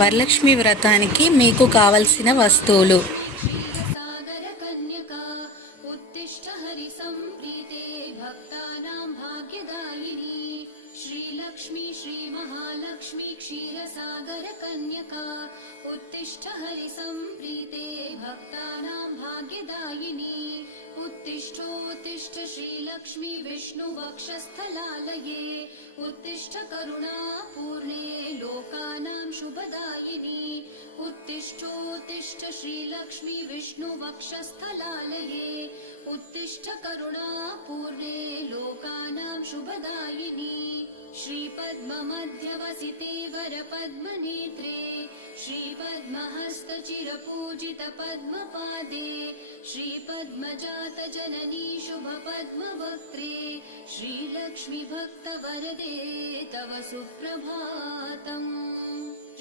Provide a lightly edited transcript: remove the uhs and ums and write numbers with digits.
వరలక్ష్మి వ్రతానికి మీకు కావలసిన వస్తువులు: क्षीरसागर कन्यका उत्तिष्ठ हरि संप्रीते भक्तानां भाग्यदायिनी श्रीलक्ष्मी श्रीमहालक्ष्मी क्षीरसागर कन्यका उत्तिष्ठ हरि संप्रीते भक्तानां भाग्यदायिनी उत्तिष्ठोत्तिष्ठ श्रीलक्ष्मी विष्णुवक्षस्थलालये उत्तिष्ठ करुणापूर्णे लोकानां शुभदायिनी उत्तिष्ठोत्तिष्ठ श्रीलक्ष्मी विष्णुवक्षस्थलालये उत्तिष्ठ करुणापूर्णे लोकानां शुभदायिनी श्रीपद्ममध्यवसिते वरपद्मनेत्रे श्रीपद्महस्तचिरपूजितपद्मपादे श्रीपद्मजातजननी शुभपद्मवक्त्रे श्रीलक्ष्मी भक्तवरदे तव सुप्रभातम्।